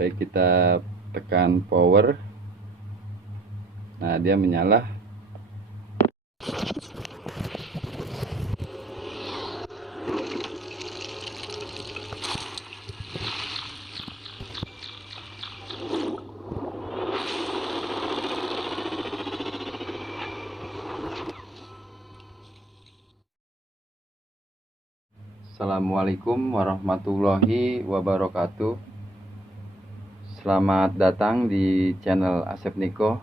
Baik, kita tekan power. Nah, dia menyala. Assalamualaikum warahmatullahi wabarakatuh. Selamat datang di channel Asep Niko.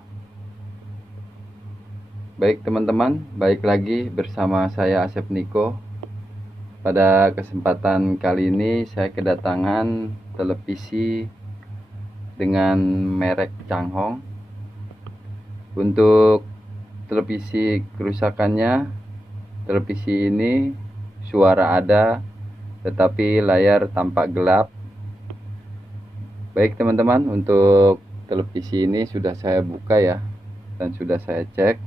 Baik teman-teman, baik lagi bersama saya Asep Niko. Pada kesempatan kali ini saya kedatangan televisi dengan merek Changhong. Untuk televisi kerusakannya, televisi ini suara ada tetapi layar tampak gelap. Baik teman-teman, untuk televisi ini sudah saya buka ya, dan sudah saya cek.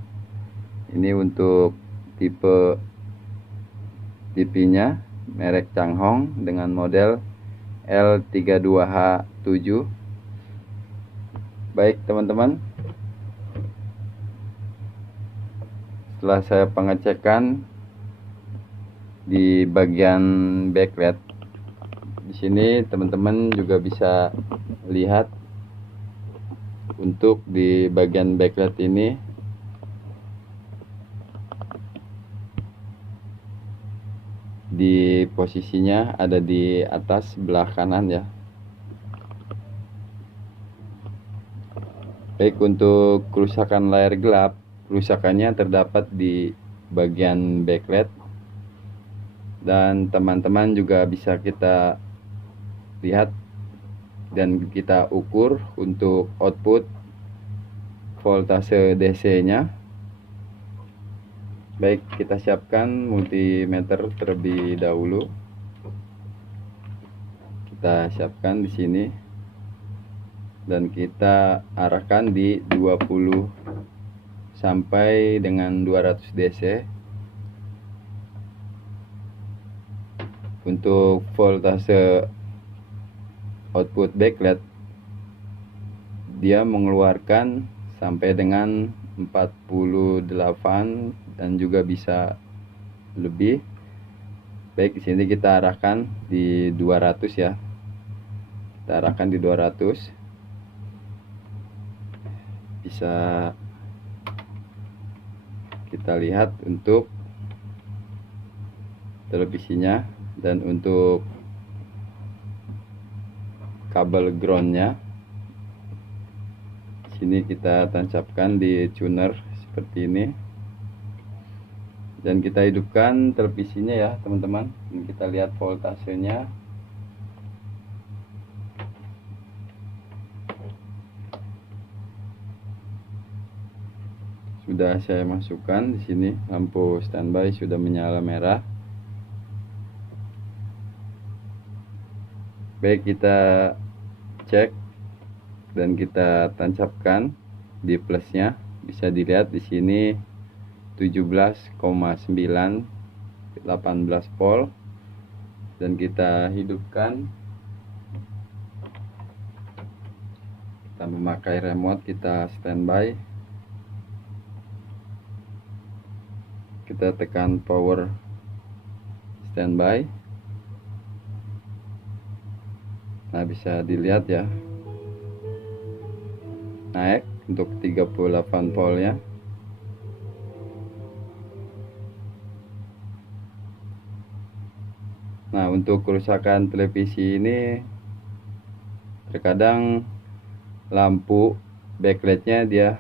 Ini untuk tipe TV-nya merek Changhong dengan model L32H7. Baik teman-teman, setelah saya pengecekan di bagian backlight, di sini teman-teman juga bisa lihat untuk di bagian backlight ini di posisinya ada di atas sebelah kanan ya. Baik, untuk kerusakan layar gelap, kerusakannya terdapat di bagian backlight, dan teman-teman juga bisa kita lihat dan kita ukur untuk output voltase DC nya. Baik, kita siapkan multimeter terlebih dahulu. Kita siapkan di sini dan kita arahkan di 20 sampai dengan 200 DC. Untuk voltase output backlight, dia mengeluarkan sampai dengan 48 dan juga bisa lebih. Baik, di sini kita arahkan di 200 ya. Kita arahkan di 200. Bisa kita lihat untuk televisinya, dan untuk kabel groundnya sini kita tancapkan di tuner seperti ini, dan kita hidupkan televisinya ya teman-teman. Kita lihat voltasenya. Sudah saya masukkan di sini, lampu standby sudah menyala merah. Baik, kita cek dan kita tancapkan di plusnya. Bisa dilihat di sini 17,9 18 volt, dan kita hidupkan. Kita memakai remote, kita standby. Kita tekan power standby. Nah, bisa dilihat ya, naik untuk 38 voltnya. Nah, untuk kerusakan televisi ini terkadang lampu backlightnya dia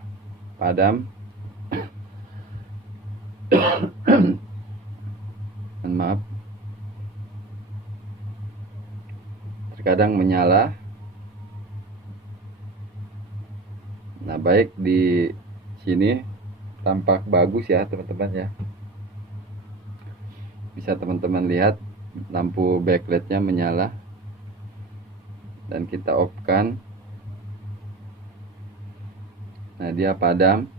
padam. Maaf, terkadang menyala. Nah, baik, di sini tampak bagus ya teman-teman ya. Bisa teman-teman lihat lampu backlightnya menyala, dan kita off kan. Nah, dia padam.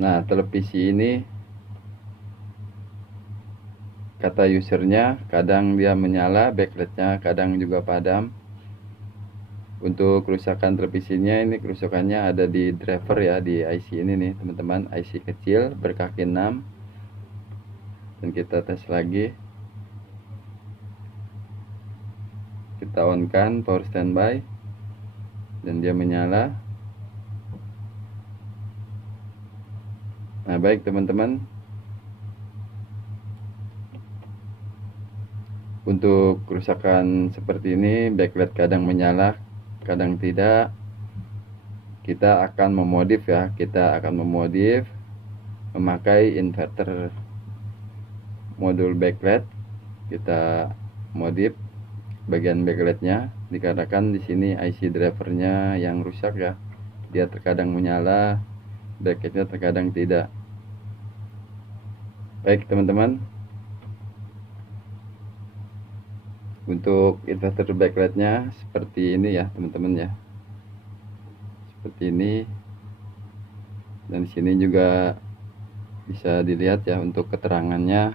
Nah, televisi ini kata usernya, kadang dia menyala backlightnya, kadang juga padam. Untuk kerusakan televisinya, ini kerusakannya ada di driver ya, di IC ini nih teman-teman, IC kecil berkaki 6. Dan kita tes lagi, kita on kan power standby dan dia menyala. Nah baik teman-teman, untuk kerusakan seperti ini, backlight kadang menyala kadang tidak, kita akan memodif ya, memakai inverter modul backlight. Kita modif bagian backlightnya, dikarenakan di sini IC drivernya yang rusak ya, dia terkadang menyala, backlightnya terkadang tidak. Baik teman-teman, untuk inverter backlightnya seperti ini ya teman-teman ya, seperti ini. Dan di sini juga bisa dilihat ya untuk keterangannya.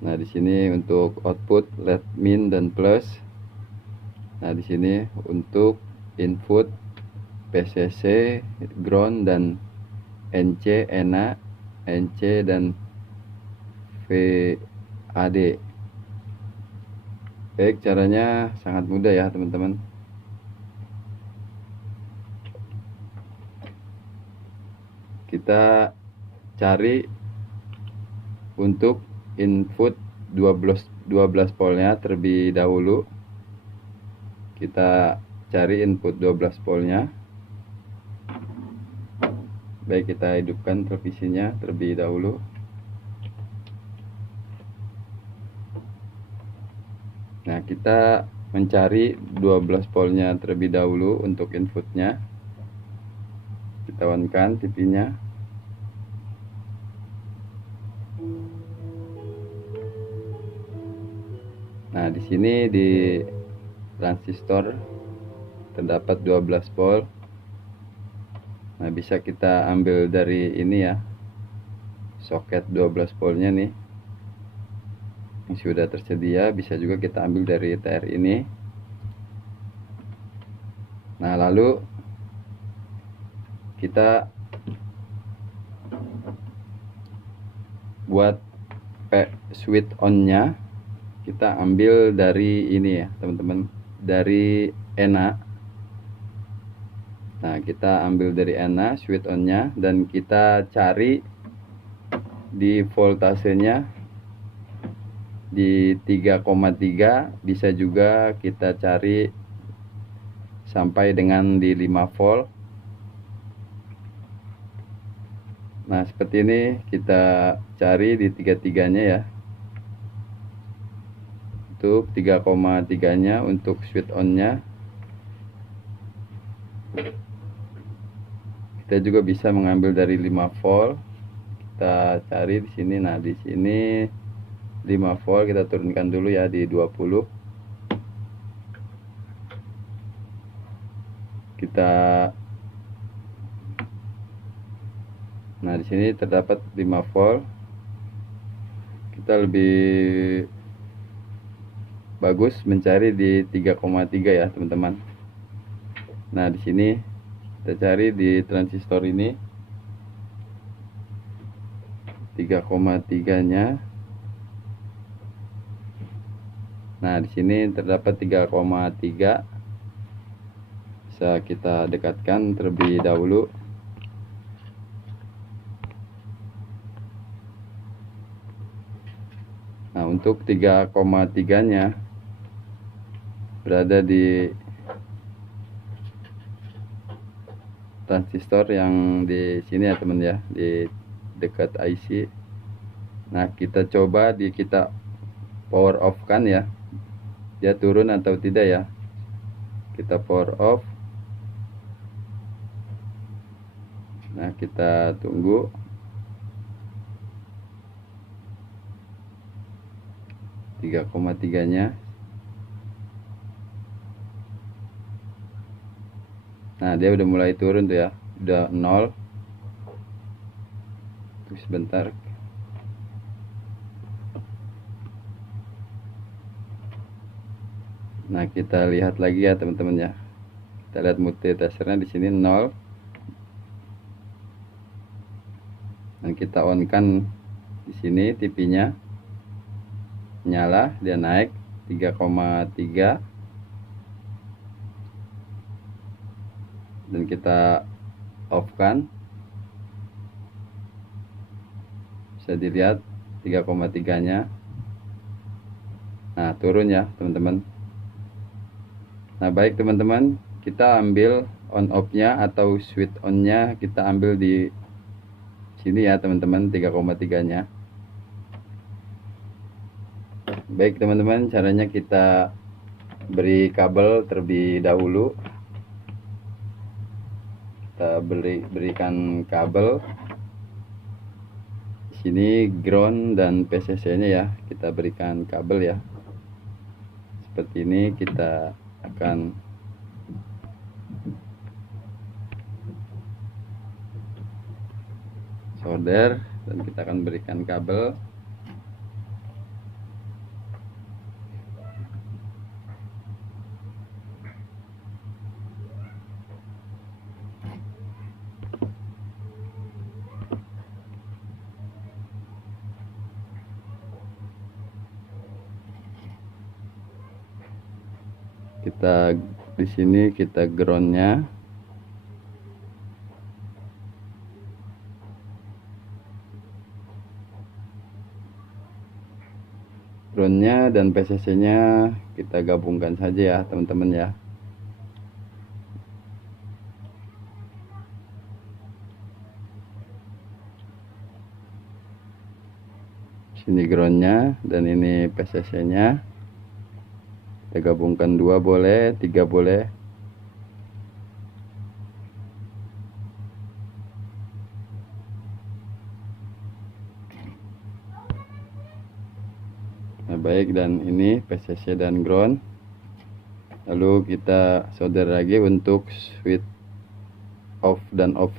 Nah di sini untuk output LED min dan plus. Nah di sini untuk input PCC, ground dan NC, NA, NC dan VAD. Baik, caranya sangat mudah ya teman-teman. Kita cari untuk input 12 voltnya terlebih dahulu. Kita cari input 12 voltnya. Baik, kita hidupkan televisinya terlebih dahulu. Nah, kita mencari 12 voltnya terlebih dahulu untuk inputnya. Kita on-kan TV-nya. Nah, di sini di transistor terdapat 12 volt. Nah, bisa kita ambil dari ini ya, soket 12 voltnya nih yang sudah tersedia. Bisa juga kita ambil dari TR ini. Nah, lalu kita buat switch on nya, kita ambil dari ini ya teman-teman, dari NA. Nah, kita ambil dari NA switch on nya, dan kita cari di voltasenya di 3,3. bisa juga kita cari sampai dengan di 5 volt. Nah, seperti ini kita cari di 3-3-nya ya. Untuk 3,3-nya untuk switch on-nya. Kita juga bisa mengambil dari 5 volt. Kita cari di sini. Nah, di sini 5 volt kita turunkan dulu ya di 20. Nah, di sini terdapat 5 volt. Kita lebih bagus mencari di 3,3 ya, teman-teman. Nah, di sini kita cari di transistor ini 3,3-nya. Nah, di sini terdapat 3,3. Bisa kita dekatkan terlebih dahulu. Nah, untuk 3,3-nya berada di transistor yang di sini ya teman ya, di dekat IC. Nah, kita coba kita power off kan ya, dia turun atau tidak ya. Kita power off. Nah, kita tunggu. Tiga koma tiganya. Nah, dia udah mulai turun tuh ya, udah 0. sebentar. Nah, kita lihat lagi ya teman-teman ya. Kita lihat multitasker-nya di sini 0. Dan kita on kan di sini TV-nya nyala, dia naik 3,3. Dan kita off kan, bisa dilihat 3,3 nya. Nah, turun ya teman-teman. Nah, baik teman-teman, kita ambil on off nya atau switch on nya, kita ambil di sini ya teman-teman, 3,3 nya. Baik teman-teman, caranya kita beri kabel terlebih dahulu. Kita berikan kabel di sini, ground dan PCC nya ya, kita berikan kabel ya. Seperti ini kita akan solder dan kita akan berikan kabel. Kita di sini kita groundnya, dan PCC nya kita gabungkan saja ya teman-teman ya. Sini groundnya dan ini PCC nya. Kita gabungkan 2 boleh, 3 boleh. Nah, baik, dan ini PCC dan ground. Lalu kita solder lagi untuk switch off dan off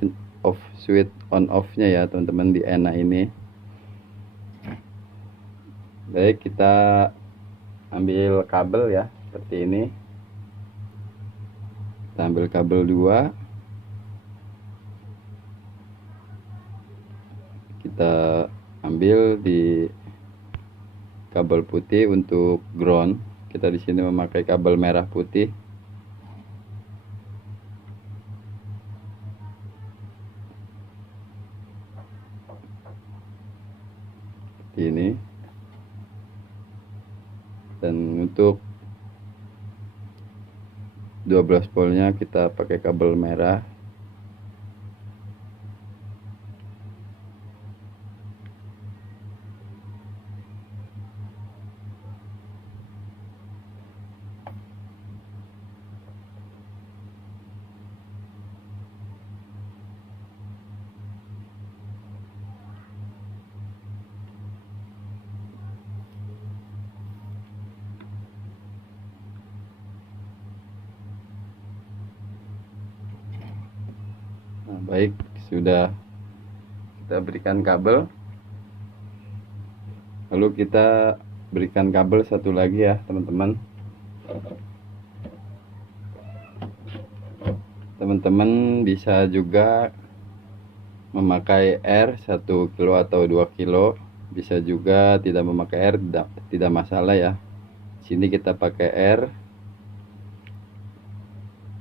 switch on off nya ya teman-teman di ENA ini. Baik, kita ambil kabel ya seperti ini. Kita ambil kabel 2, kita ambil di kabel putih untuk ground. Kita di sini memakai kabel merah putih. Seperti ini. Dan untuk 12 voltnya kita pakai kabel merah. Nah, baik, sudah kita berikan kabel. Lalu kita berikan kabel satu lagi ya teman-teman. Teman-teman bisa juga memakai air 1 kilo atau 2 kilo. Bisa juga tidak memakai air, tidak masalah ya. Sini kita pakai air.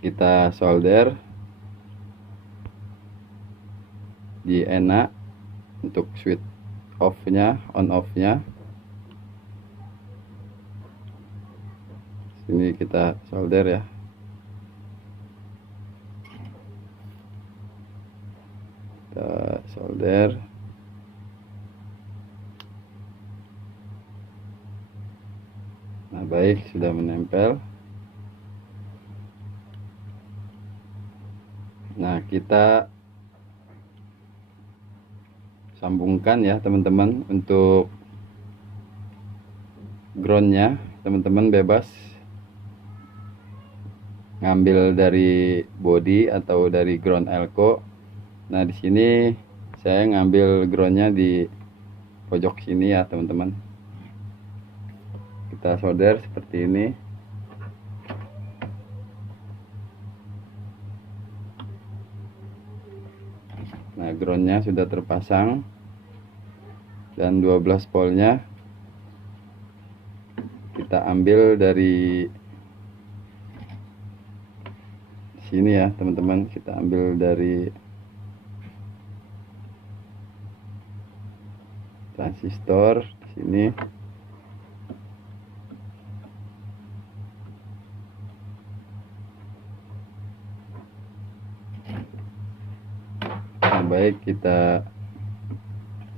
Kita solder di ENA untuk switch off nya, on off nya. Sini kita solder ya. Kita solder. Nah, baik, sudah menempel. Nah, kita sambungkan ya teman-teman. Untuk groundnya teman-teman bebas ngambil dari body atau dari ground elko. Nah, di sini saya ngambil groundnya di pojok sini ya teman-teman. Kita solder seperti ini. Nah, groundnya sudah terpasang dan 12 voltnya kita ambil dari sini ya teman-teman. Kita ambil dari transistor sini. Nah, baik, kita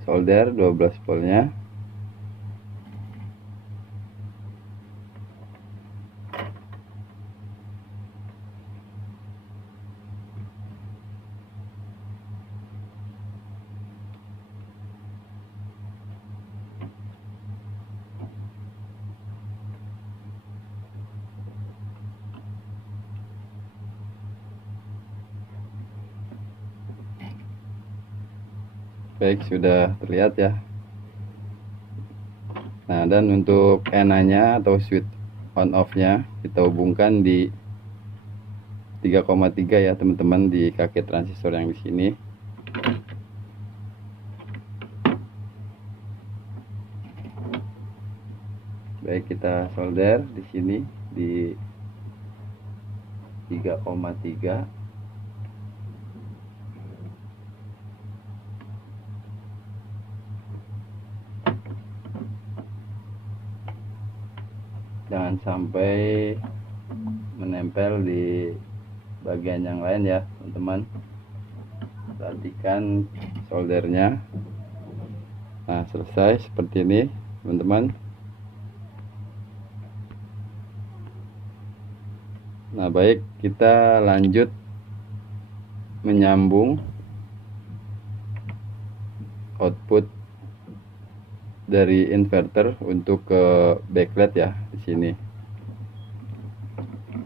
solder 12 voltnya. Baik, sudah terlihat ya. Nah, dan untuk NA-nya atau switch on off-nya kita hubungkan di 3,3 ya teman-teman, di kaki transistor yang di sini. Baik, kita solder di sini di 3,3. Jangan sampai menempel di bagian yang lain ya teman-teman. Perhatikan soldernya. Nah, selesai seperti ini teman-teman. Nah, baik, kita lanjut menyambung output dari inverter untuk ke backlight ya di sini.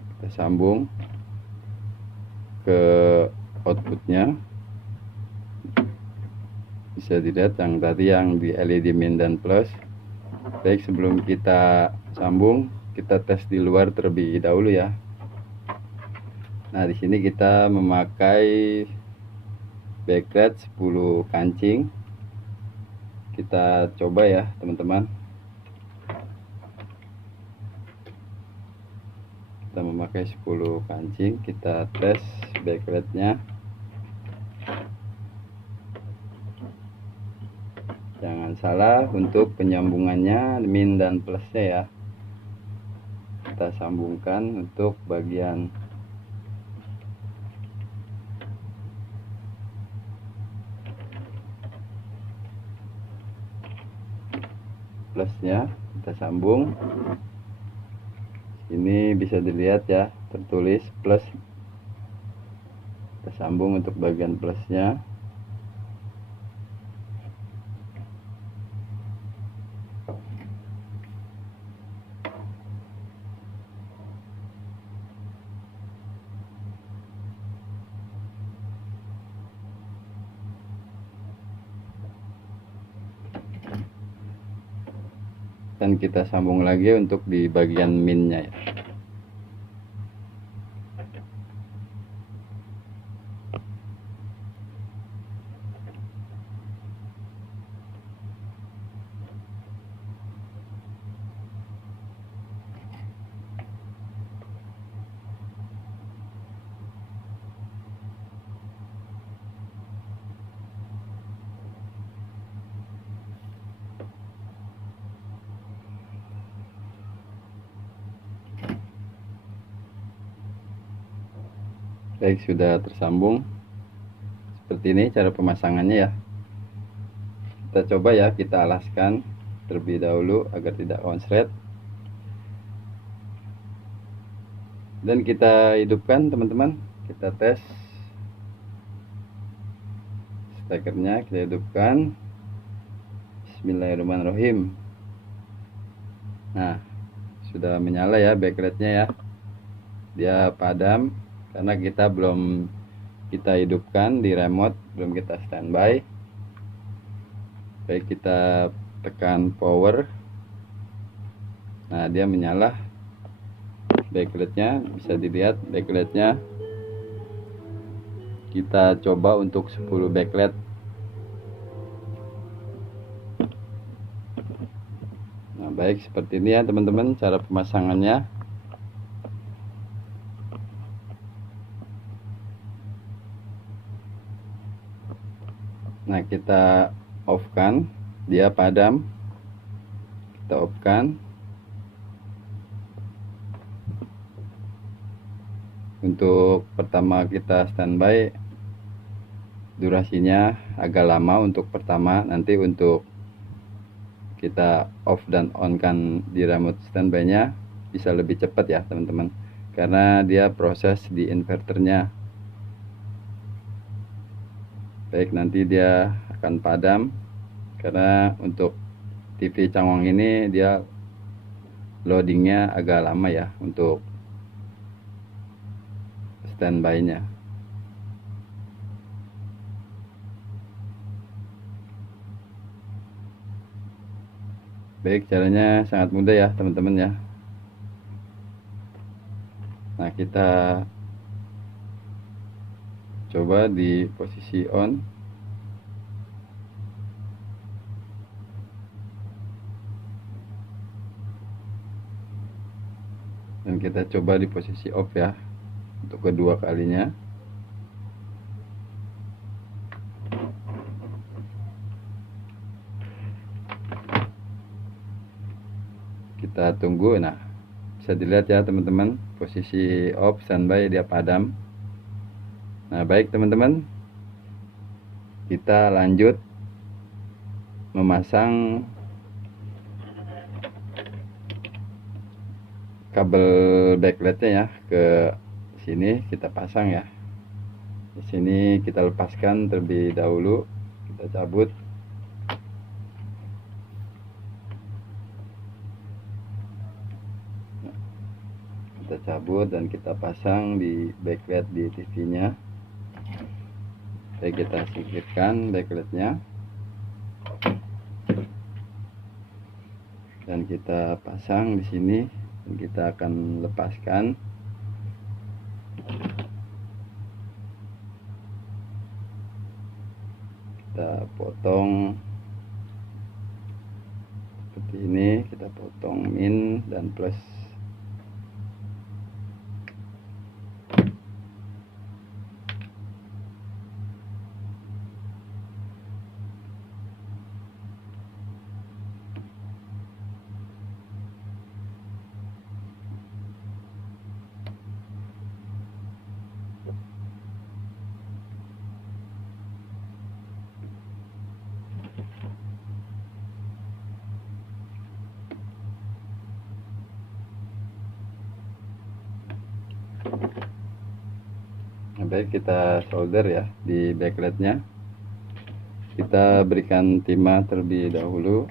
Kita sambung ke outputnya. Bisa dilihat yang tadi yang di LED min dan plus. Baik, sebelum kita sambung, kita tes di luar terlebih dahulu ya. Nah, di sini kita memakai backlight 10 kancing. Kita coba ya teman-teman. Kita memakai 10 kancing, kita tes backlightnya. Jangan salah untuk penyambungannya min dan plusnya ya. Kita sambungkan untuk bagian plusnya, kita sambung. Ini bisa dilihat ya, tertulis plus. Kita sambung untuk bagian plusnya. Dan kita sambung lagi untuk di bagian minnya ya. Baik, sudah tersambung. Seperti ini cara pemasangannya ya. Kita coba ya, kita alaskan terlebih dahulu agar tidak konslet. Dan kita hidupkan teman-teman. Kita tes stekernya, kita hidupkan. Bismillahirrahmanirrahim. Nah, sudah menyala ya backlightnya ya. Dia padam karena kita belum kita hidupkan di remote, belum kita standby. Baik, kita tekan power. Nah, dia menyala backlightnya, bisa dilihat backlightnya. Kita coba untuk 10 backlight. Nah, baik, seperti ini ya teman-teman cara pemasangannya. Nah, kita off kan, dia padam. Kita off kan. Untuk pertama kita standby, durasinya agak lama untuk pertama. Nanti untuk kita off dan on kan di remote standby nya bisa lebih cepat ya teman-teman, karena dia proses di inverternya. Baik, nanti dia akan padam karena untuk TV Cangwang ini dia loadingnya agak lama ya untuk standby-nya. Baik, caranya sangat mudah ya teman-teman ya. Nah, kita coba di posisi on. Dan kita coba di posisi off ya untuk kedua kalinya. Kita tunggu. Nah, bisa dilihat ya teman-teman, posisi off standby dia padam. Nah, baik teman-teman, kita lanjut memasang kabel backlightnya ya. Ke sini kita pasang ya. Di sini kita lepaskan terlebih dahulu, kita cabut. Kita cabut dan kita pasang di backlight di TV-nya. Oke, kita singkirkan backlightnya dan kita pasang di sini. Dan kita akan lepaskan. Kita potong seperti ini. Kita potong min dan plus. Nah, baik, kita solder ya di backlightnya. Kita berikan timah terlebih dahulu.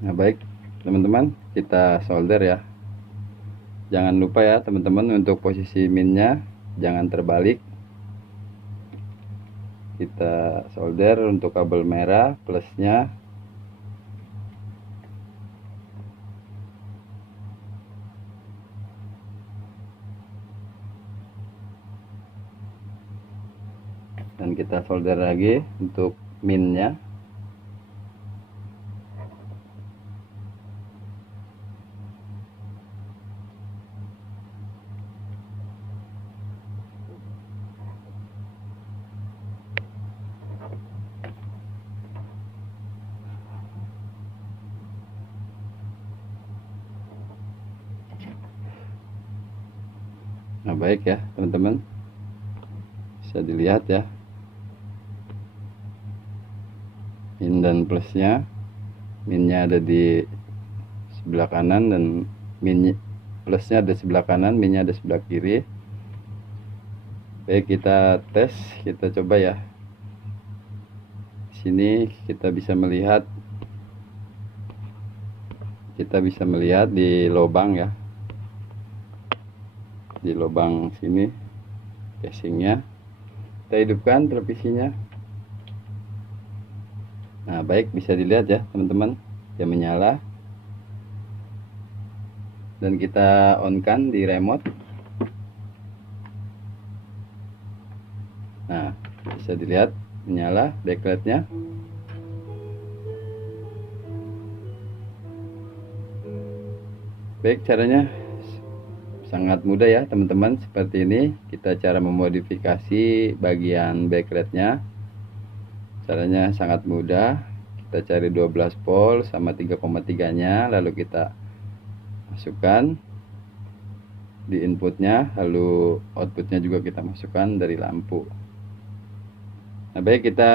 Nah, baik teman-teman, kita solder ya. Jangan lupa ya teman-teman, untuk posisi minnya jangan terbalik. Kita solder untuk kabel merah plusnya. Dan kita solder lagi untuk minnya. Nah, baik ya teman-teman, bisa dilihat ya min dan plusnya. Minnya ada di sebelah kanan dan min plusnya ada sebelah kanan, minnya ada sebelah kiri. Baik, kita tes, kita coba ya. Di sini kita bisa melihat di lubang ya, di lubang sini casingnya. Kita hidupkan televisinya. Nah, baik, bisa dilihat ya teman-teman, dia menyala. Dan kita on kan di remote. Nah, bisa dilihat menyala backlightnya. Baik, caranya sangat mudah ya teman-teman. Seperti ini kita cara memodifikasi bagian backlightnya. Caranya sangat mudah. Kita cari 12 volt sama 3,3 nya, lalu kita masukkan di inputnya, lalu outputnya juga kita masukkan dari lampu. Nah, baik, kita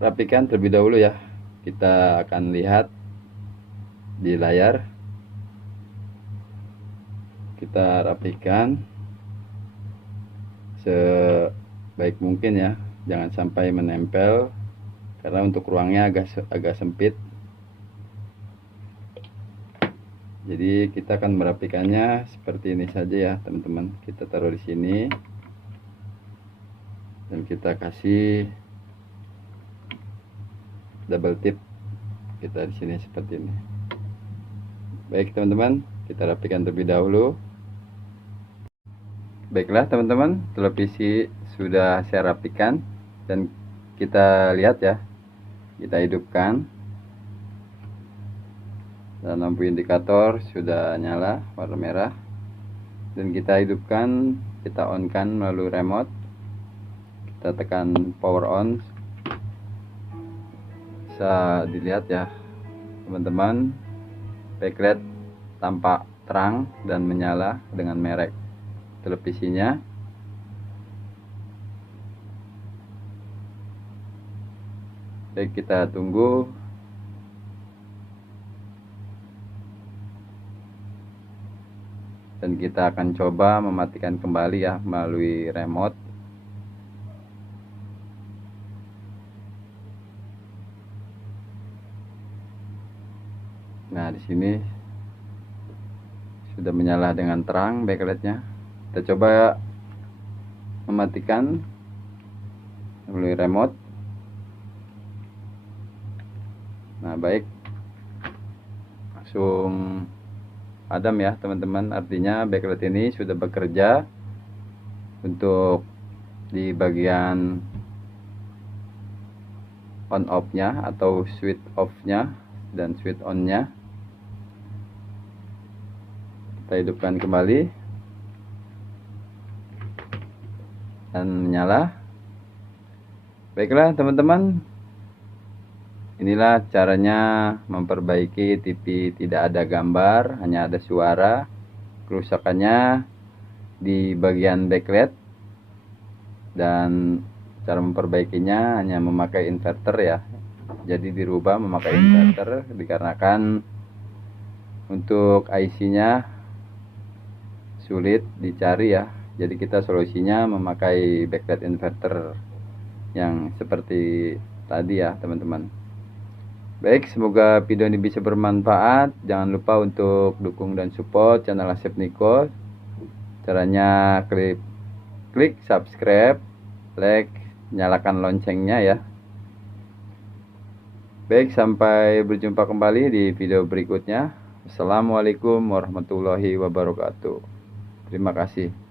rapikan terlebih dahulu ya. Kita akan lihat di layar. Kita rapikan sebaik mungkin ya, jangan sampai menempel karena untuk ruangnya agak sempit. Jadi kita akan merapikannya seperti ini saja ya teman-teman. Kita taruh di sini dan kita kasih double tip kita di sini seperti ini. Baik teman-teman, kita rapikan terlebih dahulu. Baiklah teman-teman, televisi sudah saya rapikan dan kita lihat ya, kita hidupkan dan lampu indikator sudah nyala warna merah, dan kita hidupkan, kita on kan melalui remote. Kita tekan power on. Bisa dilihat ya teman-teman, backlight tampak terang dan menyala dengan merek televisinya. Baik, kita tunggu. Dan kita akan coba mematikan kembali ya melalui remote. Nah, di sini sudah menyala dengan terang backlightnya. Kita coba mematikan melalui remote. Nah, baik, langsung padam ya teman-teman. Artinya backlight ini sudah bekerja untuk di bagian on off nya atau switch off nya dan switch on nya. Kita hidupkan kembali dan menyala. Baiklah teman-teman, inilah caranya memperbaiki TV tidak ada gambar, hanya ada suara. Kerusakannya di bagian backlight, dan cara memperbaikinya hanya memakai inverter ya. Jadi dirubah memakai inverter dikarenakan untuk IC-nya sulit dicari ya. Jadi kita solusinya memakai backlight inverter yang seperti tadi ya teman-teman. Baik, semoga video ini bisa bermanfaat. Jangan lupa untuk dukung dan support channel Asep Niko. Caranya klik subscribe, like, nyalakan loncengnya ya. Baik, sampai berjumpa kembali di video berikutnya. Assalamualaikum warahmatullahi wabarakatuh. Terima kasih.